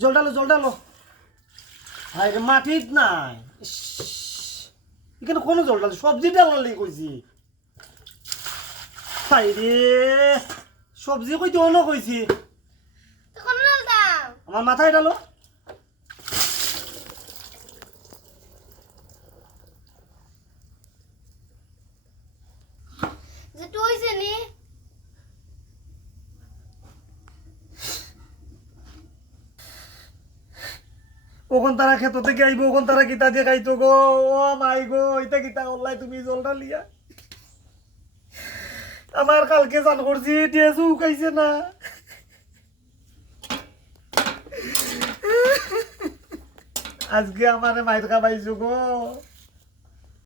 জল ডালো হাই রে মাটিত নাই এখানে কোনো জল ডাল সবজি ডালালি কইছি হাই রে সবজি কইতে অন্য কইছি তখন লাল দাও আমার মাথায় ডালো যে তুই জানি ওখান তারা খেত থেকে আইবো ওখান তারা কিতা দিয়ে খাইতো গো ও মাই গো এটা কিতা করলাই তুমি জলটা লিয়া আমার কালকে জান করছি টেসু খাইছে না আজকে আমারে মাইর খাবাইছো গো